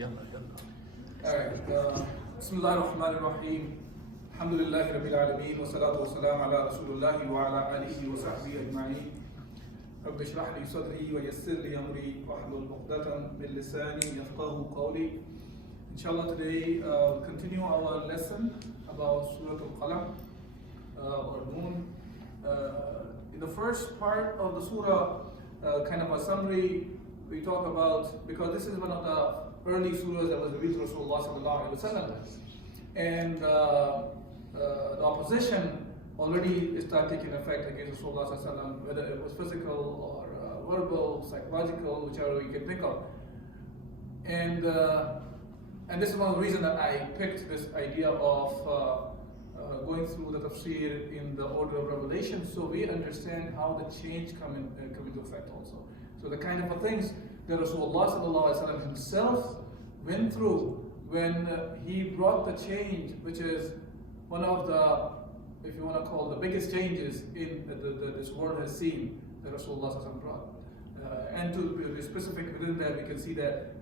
بسم الله الرحمن الرحيم الحمد لله رب العالمين والصلاة والسلام على رسول الله وعلى آله وصحبه أجمعين رب اشرح لي صدري ويسر لي أمري واحلل عقدة من لساني يفقهوا قولي. Inshallah, today we'll continue our lesson about Surah Al-Qalam or Noon. In the first part of the surah, kind of a summary, we talk about, because this is one of the early surahs that was revealed to Rasulullah sallallahu alaihi wasallam, and the opposition already started taking effect against Rasulullah sallallahu alaihi wasallam, whether it was physical or verbal, psychological, whichever we can think of. And this is one of the reasons that I picked this idea of going through the Tafseer in the order of revelation, so we understand how the change come into effect also. So the kind of things that Rasulullah sallallahu alaihi wasallam himself went through when he brought the change, which is one of the, if you want to call the biggest changes in this world has seen, that Rasulullah sallallahu alaihi wasallam brought. And to be specific within that, we can see that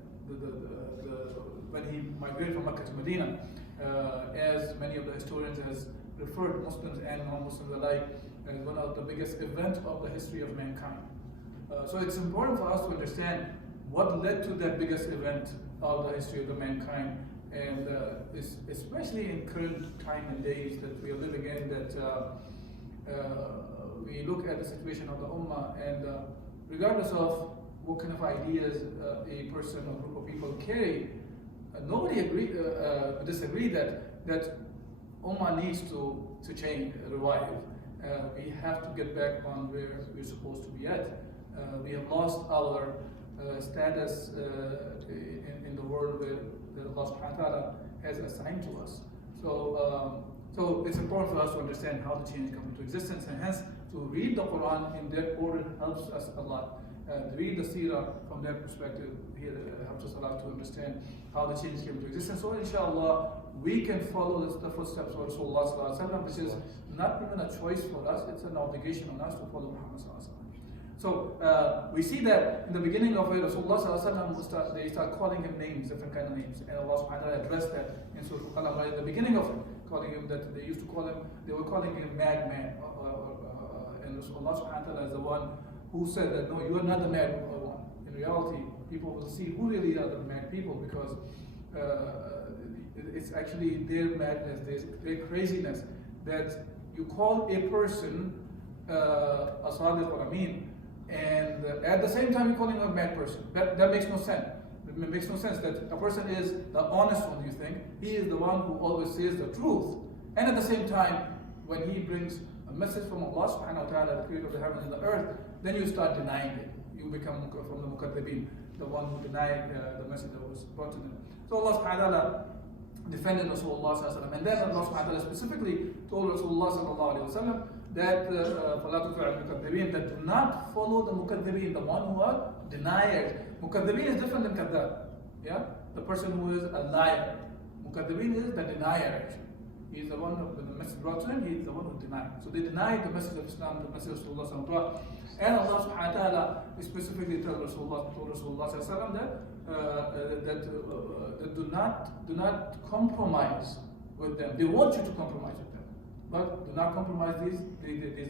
when he migrated from Mecca to Medina, as many of the historians has referred Muslims and non-Muslims alike as one of the biggest events of the history of mankind. So it's important for us to understand what led to that biggest event of the history of the mankind, and especially in current time and days that we are living in, that we look at the situation of the Ummah, and regardless of what kind of ideas a person or group of people carry, nobody disagree that Ummah needs to change, revive. We have to get back on where we're supposed to be at. We have lost our status in the world that Allah subhanahu wa ta'ala has assigned to us. So it's important for us to understand how the change comes into existence, and hence to read the Quran in that order helps us a lot. To read the seerah from that perspective here helps us a lot to understand how the change came into existence. So inshallah, we can follow the footsteps of Rasulullah sallallahu alaihi wasallam, which is not even a choice for us, it's an obligation on us to follow Muhammad sallallahu alaihi wasallam. So we see that in the beginning of it, Rasulullah sallallahu alaihi wasallam, they start calling him names, different kind of names, and Allah subhanahu wa ta'ala addressed that in Surah Al-Qalam right at the beginning of it, calling him that they used to call him, they were calling him madman, and Rasulullah subhanahu wa ta'ala is the one who said that no, you are not the mad one. In reality, people will see who really are the mad people, because it's actually their madness, their craziness, that you call a person a sadiq or amin, and at the same time you call him a mad person. That makes no sense. It makes no sense that a person is the honest one, you think. He is the one who always says the truth. And at the same time, when he brings a message from Allah subhanahu wa ta'ala, the creator of the heavens and the earth, then you start denying it. You become from the mukaddibin, the one who denied the message that was brought to them. So Allah subhanahu wa ta'ala defended Rasulullah sallallahu alaihi wasallam, and then Allah subhanahu wa ta'ala specifically told Rasulullah sallallahu alaihi wasallam that that do not follow the mukaddibin, the one who are deniers. Mukaddibin is different than kadhab. Yeah, the person who is a liar. Mukaddibin is the denier actually. He is the one when the message brought to him, he is the one who denied. So they denied the message of Islam, the message of Rasulullah brought. And Allah subhanahu wa ta'ala specifically told Rasulullah that do not compromise with them. They want you to compromise with them, but do not compromise these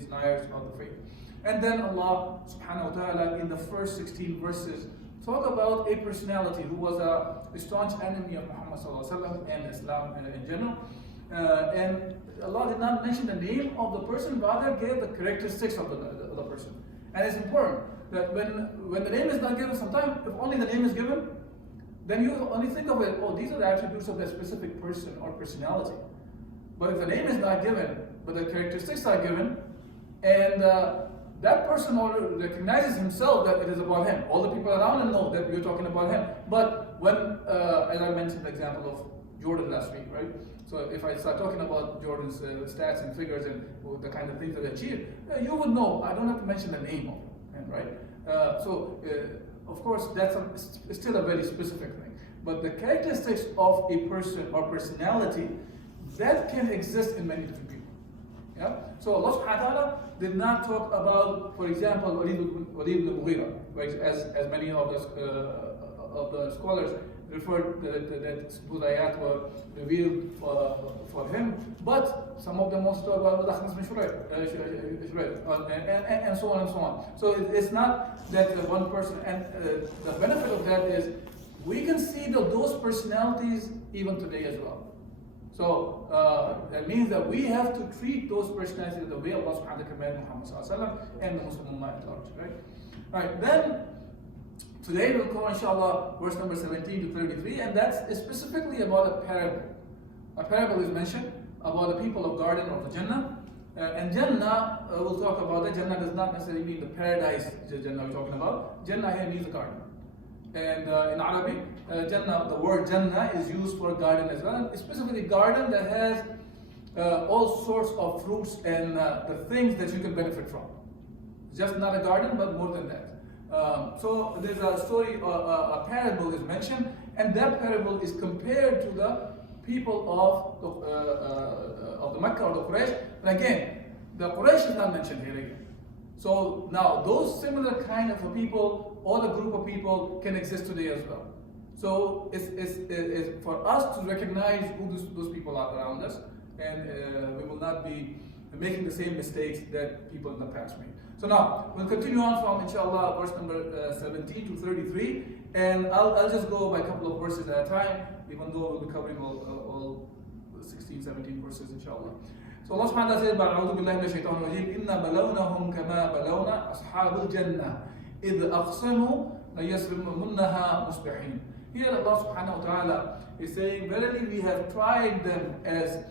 deniers of the faith. And then Allah subhanahu wa ta'ala in the first 16 verses talk about a personality who was a staunch enemy of Muhammad sallallahu alaihi wasallam and Islam in general. And Allah did not mention the name of the person, rather gave the characteristics of the person. And it's important that when the name is not given, sometimes if only the name is given, then you only think of it, oh, these are the attributes of that specific person or personality. But if the name is not given, but the characteristics are given, and that person already recognizes himself that it is about him. All the people around him know that we're talking about him. But when, as I mentioned the example of Jordan last week, right? So if I start talking about Jordan's stats and figures and the kind of things that he achieved, you would know. I don't have to mention the name of him, right? Of course, that's still a very specific thing. But the characteristics of a person or personality, that can exist in many different people. Yeah? So Allah subhanahu wa ta'ala did not talk about, for example, Walid ibn Mughira, right? As many of of the scholars referred that those ayat were revealed for him, but some of them also talk about and so on and so on. So it's not that one person, and the benefit of that is we can see those personalities even today as well. So that means that we have to treat those personalities the way Allah subhanahu wa ta'ala commanded Muhammad sallallahu alaihi wasallam and the Muslim ummah at large, right? Alright, then today we'll cover inshallah verse number 17 to 33, and that's specifically about a parable. A parable is mentioned about the people of garden of the Jannah. And Jannah, we'll talk about that. Jannah does not necessarily mean the paradise Jannah we're talking about. Jannah here means a garden. And in Arabic, Jannah, the word Jannah is used for garden as well. Specifically garden that has all sorts of fruits and the things that you can benefit from. Just not a garden, but more than that. So there's a story, a parable is mentioned, and that parable is compared to the people of the Mecca or the Quraysh. But again, the Quraysh is not mentioned here again. So now those similar kind of people or the group of people can exist today as well. So it's for us to recognize who those people are around us, and we will not be making the same mistakes that people in the past made. So now we'll continue on from inshallah verse number 17 to 33, and I'll just go by a couple of verses at a time, even though we'll be covering all 16, 17 verses inshallah. So Allah subhanahu wa ta'ala says, "A'udhu billahi minash shaitanir rajim. Inna balawnahum kama balawna ashabal jannah idh aqsamu la yasrimunha musbihin." Here Allah subhanahu wa ta'ala is saying, verily we have tried them as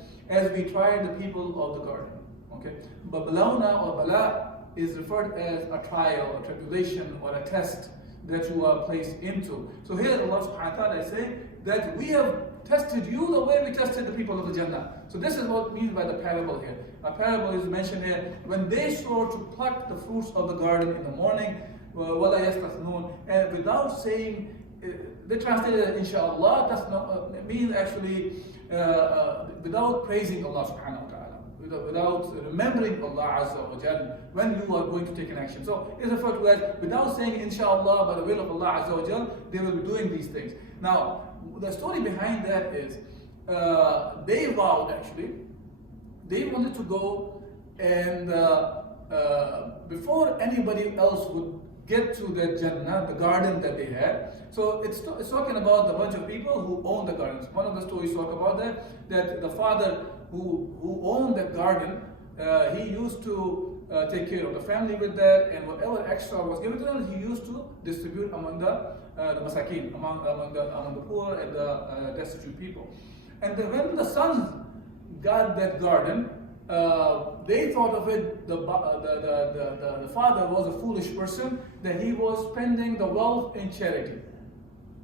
we tried the people of the garden. Okay, but balawna or bala is referred as a trial, a tribulation, or a test that you are placed into. So here Allah subhanahu wa ta'ala is saying that we have tested you the way we tested the people of the Jannah. So this is what it means by the parable here. A parable is mentioned here. When they saw to pluck the fruits of the garden in the morning, وَلَا يَسْتَثْنُونَ, and without saying, they translated it inshallah, does not mean actually without praising Allah subhanahu wa ta'ala. Without remembering Allah Azza wa Jal when you are going to take an action. So it's referred to as without saying inshallah by the will of Allah Azza wa Jal, they will be doing these things. Now, the story behind that is they vowed actually, they wanted to go and before anybody else would get to the Jannah, the garden that they had. So it's talking about the bunch of people who own the gardens. One of the stories talk about that the father who owned the garden, he used to take care of the family with that, and whatever extra was given to them, he used to distribute among the masakin, among the poor and the destitute people. And then when the sons got that garden, they thought of it, the father was a foolish person, that he was spending the wealth in charity.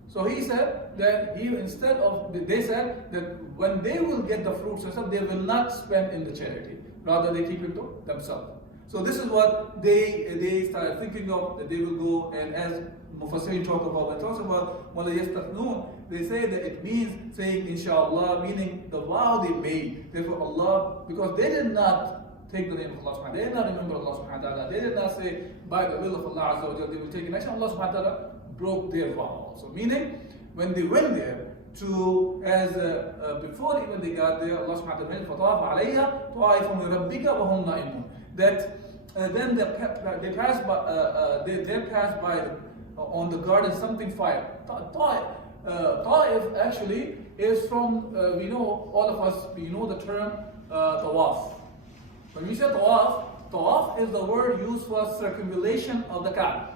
So he said that they said that when they will get the fruits and stuff, they will not spend in the charity. Rather, they keep it to themselves. So this is what they started thinking of, that they will go, and as Mufassirin talk about, when it talks about وَلَا يَسْتَثْنُونَ, they say that it means saying inshallah, meaning the vow they made. Therefore Allah, because they did not take the name of Allah subhanahu wa ta'ala, they did not remember Allah subhanahu wa ta'ala, they did not say by the will of Allah Azza wa Jalla they will take an action, Allah subhanahu wa ta'ala broke their vow. So meaning, when they went there to, before even they got there, Allah subhanahu wa ta'ala فَطَافَ عَلَيْهَا طَائِفٌ مِنْ رَبِّكَ وَهُمْ نَائِمُونَ, that then they passed by on the garden something fire. Ta'if actually is from, we know, all of us, we know the term tawaf. When we say tawaf is the word used for circumambulation of the Kaaba.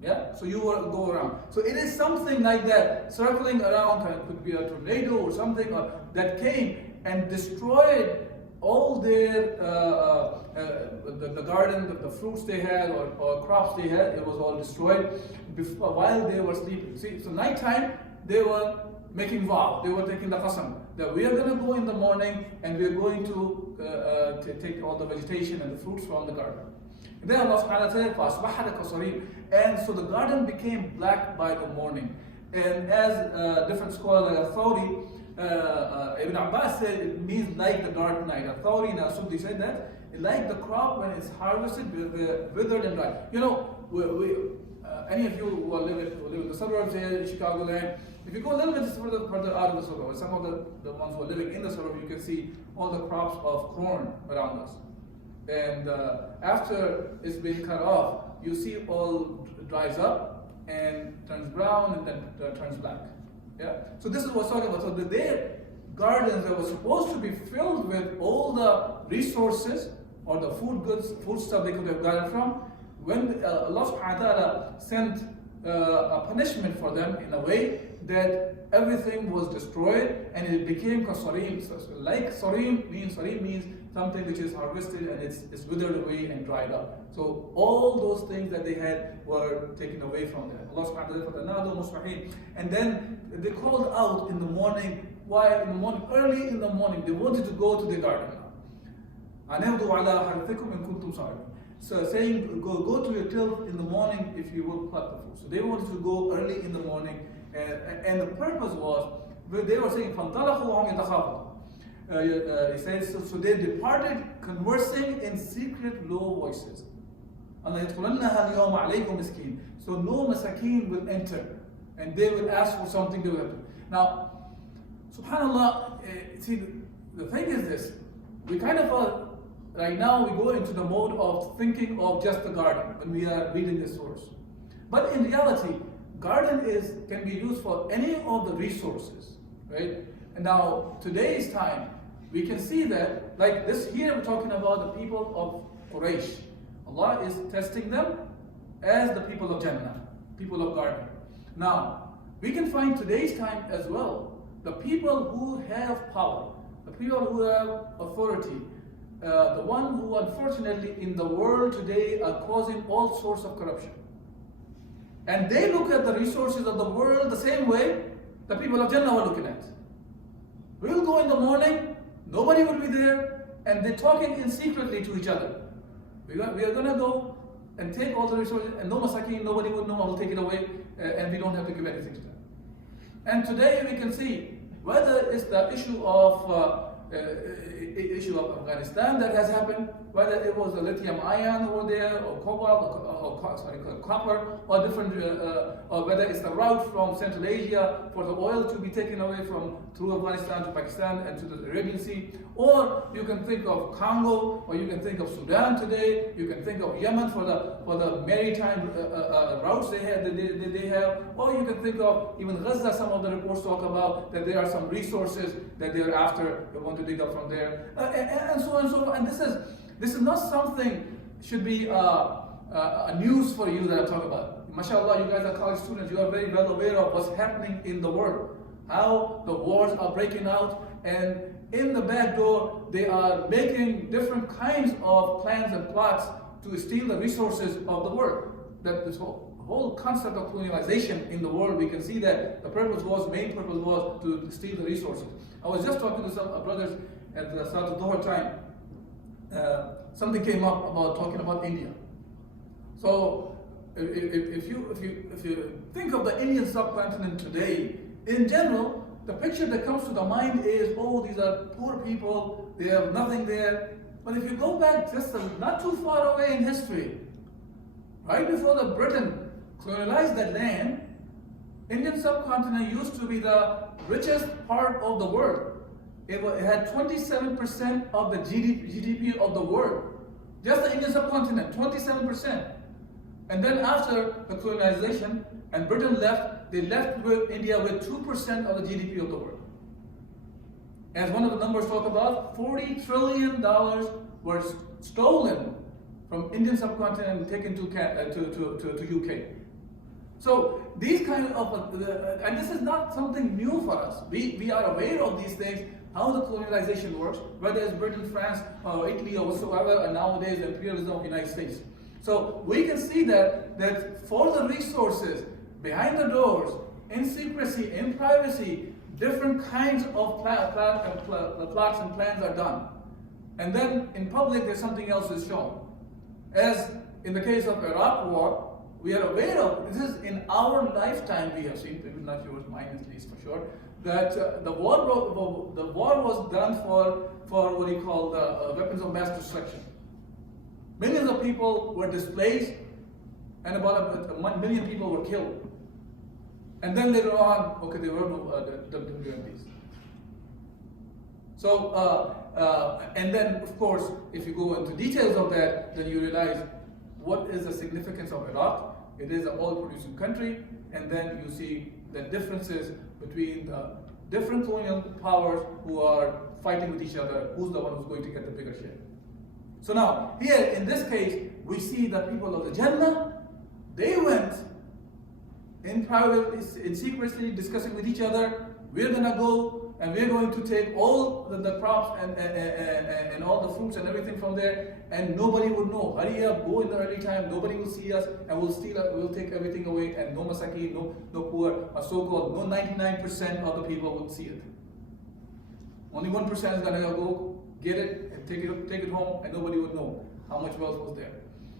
Yeah, so you will go around. So it is something like that, circling around. It could be a tornado or something that came and destroyed all their the garden, the fruits they had or crops they had. It was all destroyed while they were sleeping. See, so nighttime they were making vow. They were taking the qasam that we are going to go in the morning and we are going to take all the vegetation and the fruits from the garden. And then Allah subhanahu wa ta'ala said, and so the garden became black by the morning. And as different scholars like Al-Thawri, Ibn Abbas said it means like the dark night. Al-Thawri and Al-Subdi said that like the crop when it's harvested, withered and dry. You know, any of you who live in the suburbs here in Chicago land, if you go a little bit further out of the suburbs, some of the ones who are living in the suburbs, you can see all the crops of corn around us. And after it's been cut off, you see all dries up and turns brown and then turns black. Yeah. So this is what I'm talking about. So their gardens that were supposed to be filled with all the resources or the food stuff they could have gotten from, when Allah subhanahu wa ta'ala sent a punishment for them in a way that everything was destroyed and it became kasarim. So like sarim means something which is harvested and it's withered away and dried up. So all those things that they had were taken away from them. Allah subhanahu wa ta'ala, and then they called out in the morning. Why in the morning? Early in the morning, they wanted to go to the garden. So saying, go to your till in the morning if you will pluck the fruit. So they wanted to go early in the morning, and the purpose was, they were saying, he says, so they departed conversing in secret low voices. So no masakin will enter, and they will ask for something they will have to. Now, subhanAllah, see, the thing is this, we kind of right now we go into the mode of thinking of just the garden when we are reading this source. But in reality, garden can be used for any of the resources, right? And now, today's time, we can see that, like this here, we're talking about the people of Quraysh. Allah is testing them as the people of Jannah, people of garden. Now, we can find today's time as well, the people who have power, the people who have authority, the one who unfortunately in the world today are causing all sorts of corruption. And they look at the resources of the world the same way the people of Jannah were looking at. We'll go in the morning, nobody will be there, and they're talking in secretly to each other. We are going to go and take all the resources, and no masakin, nobody would know, I will take it away, and we don't have to give anything to them. And today we can see whether it's the issue of Afghanistan that has happened, whether it was the lithium ion over there, or cobalt, or copper, or different, or whether it's the route from Central Asia for the oil to be taken away through Afghanistan to Pakistan and to the Arabian Sea, or you can think of Congo, or you can think of Sudan today, you can think of Yemen for the maritime routes they have, or you can think of even Gaza. Some of the reports talk about that there are some resources that they're after, they want to dig up from there, and so on and so forth. And this is not something should be a news for you that I talk about. MashaAllah, you guys are college students, you are very well aware of what's happening in the world, how the wars are breaking out, and in the back door they are making different kinds of plans and plots to steal the resources of the world. That this whole concept of colonialization in the world, we can see that the main purpose was to steal the resources. I was just talking to some brothers at the start of Dhuhr time. Something came up about talking about India. So if you think of the Indian subcontinent today, in general, the picture that comes to the mind is, oh, these are poor people, they have nothing there. But if you go back just not too far away in history, right before the Britain colonized that land, Indian subcontinent used to be the richest part of the world. It had 27% of the GDP of the world. Just the Indian subcontinent, 27%. And then after the colonization and Britain left, they left with India with 2% of the GDP of the world. As one of the numbers talk about, $40 trillion were stolen from Indian subcontinent and taken to UK. So these kind of, and this is not something new for us. We are aware of these things, how the colonialization works, whether it's Britain, France, or Italy, or whatsoever, and nowadays the imperialism of the United States. So we can see that for the resources, behind the doors, in secrecy, in privacy, different kinds of plots and plans are done. And then in public, there's something else is shown. As in the case of Iraq war, we are aware of, this is in our lifetime we have seen, maybe not yours, mine at least for sure, that the war was done for what we call the weapons of mass destruction. Millions of people were displaced, and about a million people were killed. And then later on, okay, there were no WMDs. So, and then of course, if you go into details of that, then you realize what is the significance of Iraq. It is an oil-producing country, and then you see the differences between the different colonial powers who are fighting with each other, who's the one who's going to get the bigger share. So now, here in this case, we see that people of the Jannah, they went in private, in secrecy, discussing with each other, we're gonna go and we're going to take all the crops and all the fruits and everything from there, and nobody would know. Hurry up, go in the early time, nobody will see us, and we'll steal it, we'll take everything away, and no masakin, no poor, so-called, no 99% of the people would see it. Only 1% is gonna go get it and take it home, and nobody would know how much wealth was there.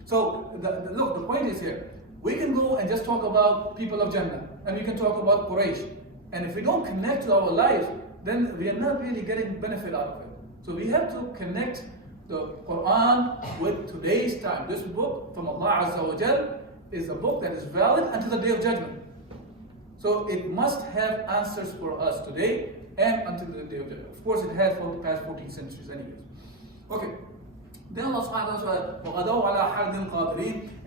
So look, the point is here, we can go and just talk about people of Jannah, and we can talk about Quraysh. And if we don't connect to our lives, then we are not really getting benefit out of it. So we have to connect the Quran with today's time. This book from Allah Azza wa Jal is a book that is valid until the Day of Judgment. So it must have answers for us today and until the Day of Judgment. Of course, it has for the past 14 centuries anyways. Okay. Then Allah subhanahu wa ta'ala,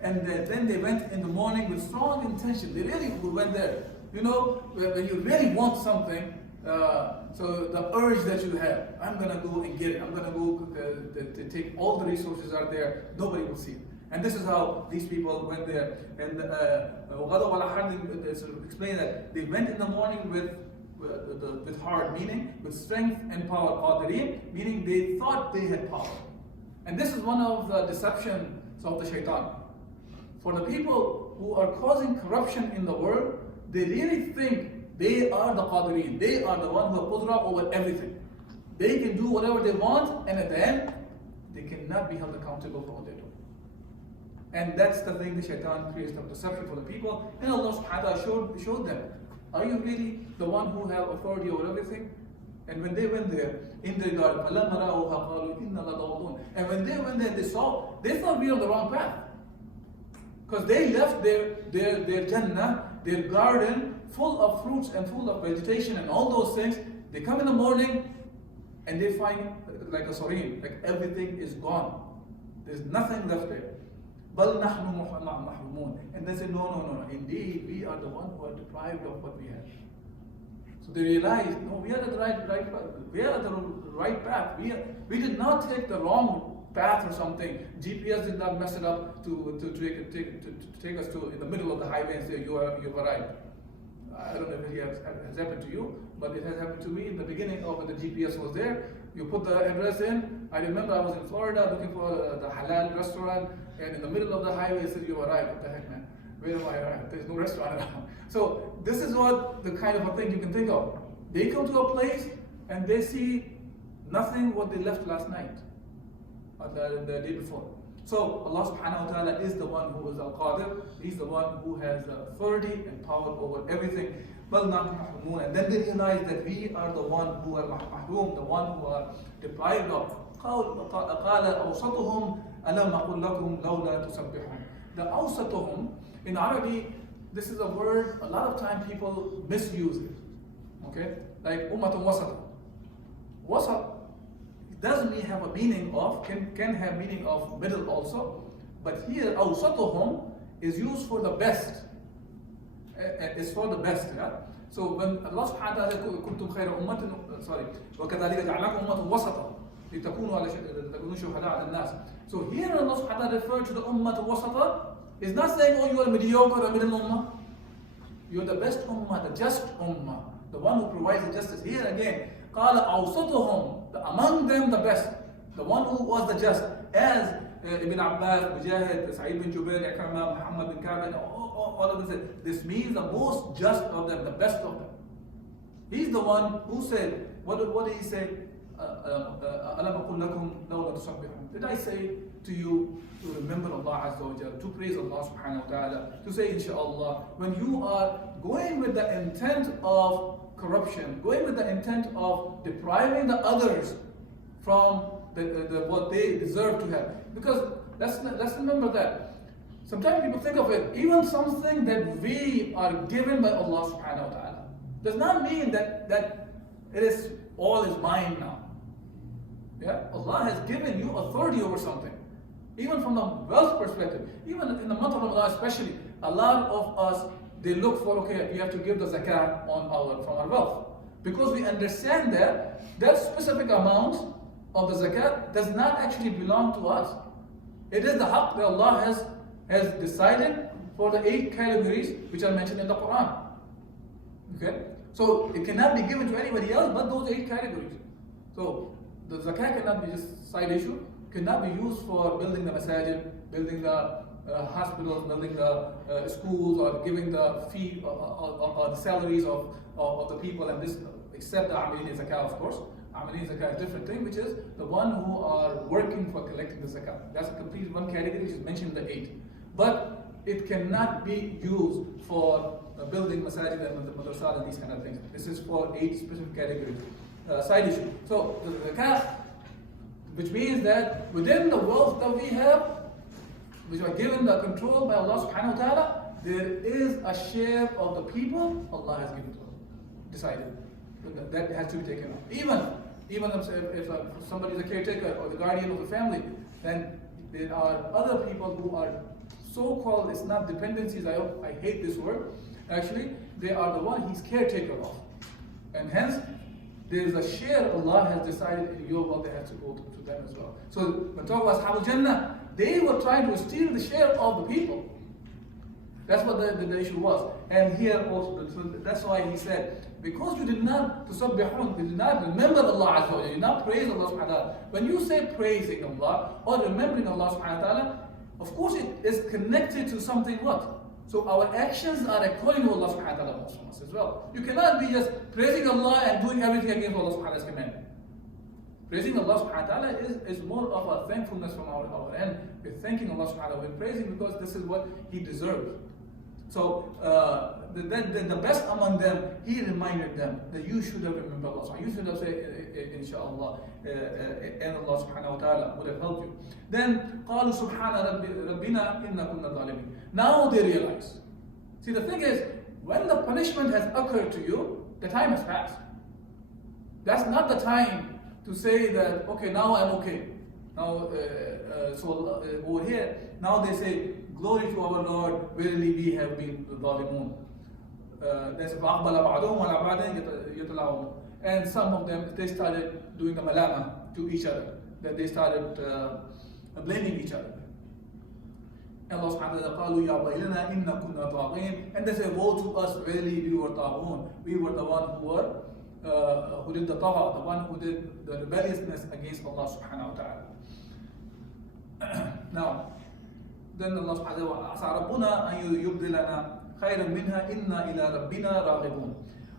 and then they went in the morning with strong intention. They really went there. You know, when you really want something, so the urge that you have, I'm going to go and get it. I'm going to go to take all the resources out there. Nobody will see it. And this is how these people went there. And explain that they went in the morning with heart, meaning with strength and power, qadirin, meaning they thought they had power. And this is one of the deceptions of the shaitan. For the people who are causing corruption in the world, they really think they are the qadirin. They are the one who have qudra over everything. They can do whatever they want, and at the end, they cannot be held accountable for what they do. And that's the thing the shaitan creates of deception for the people. And Allah subhanahu wa ta'ala showed them, are you really the one who have authority over everything? And when they went there, in the garden, and when they went there, they thought we were on the wrong path. Because they left their Jannah, their garden, full of fruits and full of vegetation and all those things. They come in the morning and they find like a sareen, like everything is gone. There's nothing left there. And they say, no, indeed, we are the one who are deprived of what we have. So they realized, no, we are at the right path. We are at the right path. We did not take the wrong path or something. GPS did not mess it up to take us to in the middle of the highway and say you've arrived. I don't know if it has happened to you, but it has happened to me in the beginning of when the GPS was there. You put the address in. I remember I was in Florida looking for the halal restaurant, and in the middle of the highway it said you arrived. What the heck, man? Where am I arrived? There's no restaurant around. So this is what the kind of a thing you can think of. They come to a place and they see nothing what they left last night or the day before. So Allah subhanahu wa ta'ala is the one who is Al-Qadir. He's the one who has the authority and power over everything. And then they realize that we are the one who are mahroom, the one who are deprived of. The awsatuhum, in Arabic, this is a word, a lot of time people misuse it. Okay? Like ummatun wasat. Wasat doesn't have a meaning of, can have meaning of middle also, but here awsatuhum is used for the best. It's for the best. Yeah? So when Allah subhanahu wa ta'ala says kuntum khayra ummatin, وَكَذَلِكَ جَعَلْنَاكُمْ أُمَّةً وَسَطًا لِتَكُونُوا شُهَدَاءَ عَلَى النَّاسِ. So here Allah subhanahu wa ta'ala referred to the ummah wasata. Is not saying, oh, you are mediocre or middle ummah. You're the best ummah, the just ummah, the one who provides the justice. Here again, قَالَ أَوْسَطُهُمْ, among them the best, the one who was the just, as Ibn Abbas, Mujahid, Sa'id bin Jubair, Ikramah, Muhammad bin Ka'b, and all of them said, this means the most just of them, the best of them. He's the one who said, what did he say? Did I say to you to remember Allah Azza wa Jalla, to praise Allah subhanahu wa ta'ala, to say inshaAllah, when you are going with the intent of corruption, going with the intent of depriving the others from what they deserve to have. Because let's remember that Sometimes people think of it, even something that we are given by Allah subhanahu wa ta'ala does not mean that it is all is mine now. Yeah? Allah has given you authority over something. Even from the wealth perspective, even in the month of Ramadan especially, a lot of us, they look for, okay, we have to give the zakat from our wealth. Because we understand that specific amount of the zakat does not actually belong to us. It is the haqq that Allah has decided for the 8 categories which are mentioned in the Quran. Okay? So it cannot be given to anybody else but those 8 categories. So the zakat cannot be just side issue, cannot be used for building the masajid, building the hospitals, building the schools, or giving the fee or the salaries of the people, and this, except the amalin zakat, of course. Amalin zakat is a different thing, which is the one who are working for collecting the zakat. That's a complete one category which is mentioned in the 8. But it cannot be used for building masajid and the madrasah and these kind of things. This is for 8 specific categories. Side issue. So the zakat, which means that within the wealth that we have, which are given the control by Allah subhanahu wa ta'ala, there is a share of the people Allah has given to us, decided. That has to be taken out. Even if somebody is a caretaker or the guardian of the family, then there are other people who are so-called, it's not dependencies, I hate this word, actually, they are the one he's caretaker of. And hence, there is a share Allah has decided in your wealth that has to go to them as well. So when talking about Ashab al-Jannah, they were trying to steal the share of the people. That's what the issue was. And here also, so that's why he said, because you did not tusabbihun, you did not remember Allah Azza wa Jalla, you did not praise Allah subhanahu wa ta'ala. When you say praising Allah or remembering Allah subhanahu wa ta'ala, of course it is connected to something what? So our actions are according to Allah subhanahu wa ta'ala wants from us as well. You cannot be just praising Allah and doing everything against Allah subhanahu wa ta'ala's command. Praising Allah subhanahu wa ta'ala is more of a thankfulness from our end. We're thanking Allah subhanahu wa ta'ala, we're praising because this is what He deserves. So the best among them, He reminded them that you should have remembered Allah. You should have said, inshaAllah, and Allah subhanahu wa ta'ala would have helped you. Then, قَالُوا سُبْحَانَ رَبِّنَا إِنَّا كُنَّا ظَالِمِينَ. Now they realize. See, the thing is, when the punishment has occurred to you, the time has passed. That's not the time to say that, okay, now I'm okay. Now, over here, now they say, glory to our Lord, verily we have been the dhalimun. And some of them, they started doing the malama to each other, that they started blaming each other. And Allah subhanahu wa ta'ala, Ya baylana inna kunna ta'qeen. And they say, woe to us, really we were ta'qoon. We were the one who did the tawa, the one who did the rebelliousness against Allah subhanahu wa ta'ala. Now, then Allah subhanahu wa ta'ala, عَسَى رَبُّنَا أَن يُبْدِلَنَا خَيْرًا مِنْهَا إِنَّا إِلَىٰ رَبِّنَا رَاغِبُونَ.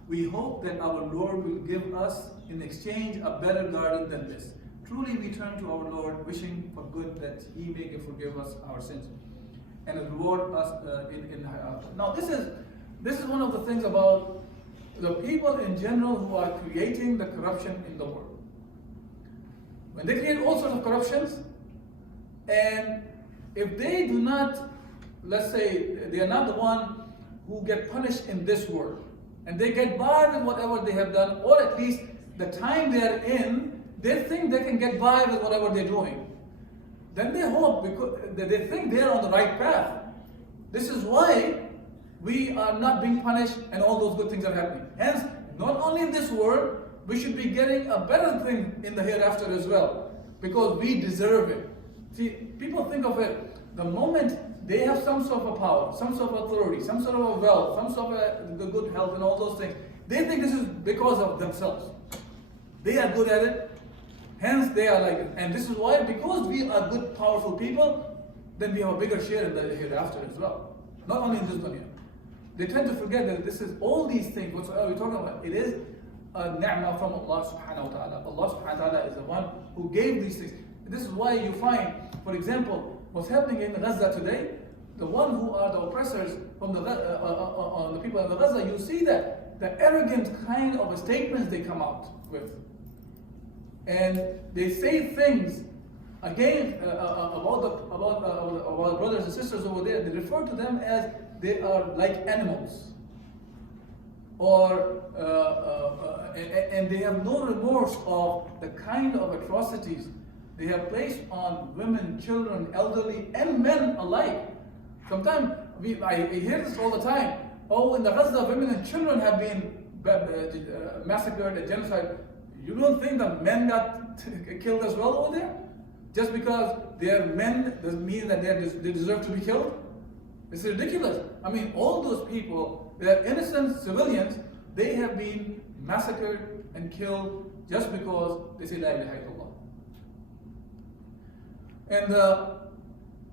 We hope that our Lord will give us in exchange a better garden than this. Truly we turn to our Lord, wishing for good that He may forgive us our sins and reward us in hereafter. Now this is one of the things about the people in general who are creating the corruption in the world. When they create all sorts of corruptions, and if they do not, let's say, they are not the one who get punished in this world, and they get by with whatever they have done, or at least the time they are in, they think they can get by with whatever they're doing. Then they hope, because they think they are on the right path. This is why we are not being punished and all those good things are happening. Hence, not only in this world, we should be getting a better thing in the hereafter as well, because we deserve it. See, people think of it, the moment they have some sort of power, some sort of authority, some sort of wealth, some sort of the good health and all those things, they think this is because of themselves. They are good at it, hence they are like it. And this is why, because we are good, powerful people, then we have a bigger share in the hereafter as well. Not only in this dunya. They tend to forget that this is all these things, whatsoever we're talking about, it is a ni'mah from Allah subhanahu wa ta'ala. Allah subhanahu wa ta'ala is the one who gave these things. This is why you find, for example, what's happening in Gaza today, the one who are the oppressors from the people in the Gaza, you see that the arrogant kind of statements they come out with. And they say things Again, about brothers and sisters over there, they refer to them as they are like animals, or and they have no remorse of the kind of atrocities they have placed on women, children, elderly, and men alike. Sometimes I hear this all the time. Oh, in the Gaza, women and children have been massacred and genocide. You don't think that men got killed as well over there? Just because they are men doesn't mean that they deserve to be killed? It's ridiculous. I mean, all those people, they are innocent civilians, they have been massacred and killed just because they say La ilaha illallah. And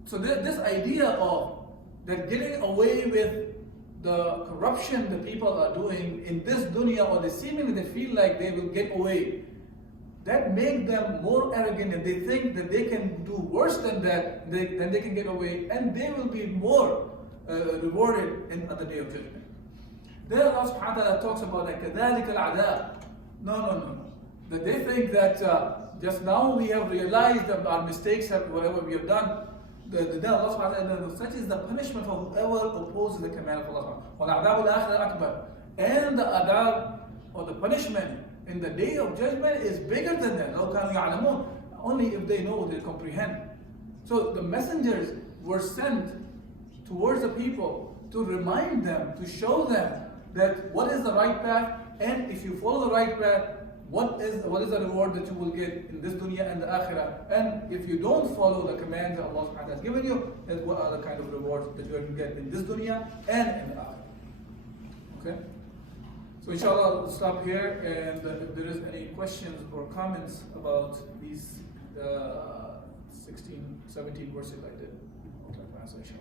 so this idea of that getting away with the corruption the people are doing in this dunya, or they feel like they will get away, that makes them more arrogant, and they think that they can do worse than that, then they can get away, and they will be more rewarded on the day of judgment. There Allah subhanahu wa ta'ala talks about like كَذَلِكَ الْعَذَابِ. No. That they think that just now we have realized that our mistakes, whatever we have done, then Allah subhanahu wa ta'ala, such is the punishment for whoever opposes the command of Allah subhanahu wa ta'ala. وَالْعَذَابُ الْآخِرَةِ أَكْبَرُ. And the adab, or the punishment in the day of judgment, is bigger than that. لَوْ كَانُوا يَعْلَمُونَ. Only if they know, they comprehend. So the messengers were sent towards the people to remind them, to show them that what is the right path, and if you follow the right path, what is the reward that you will get in this dunya and the akhirah, and if you don't follow the commands that Allah subhanahu wa ta'ala has given you, then what are the kind of rewards that you are going to get in this dunya and in the akhirah. Okay? So inshallah we'll stop here, and if there is any questions or comments about these 16, 17 verses I did, I'll try to answer inshallah.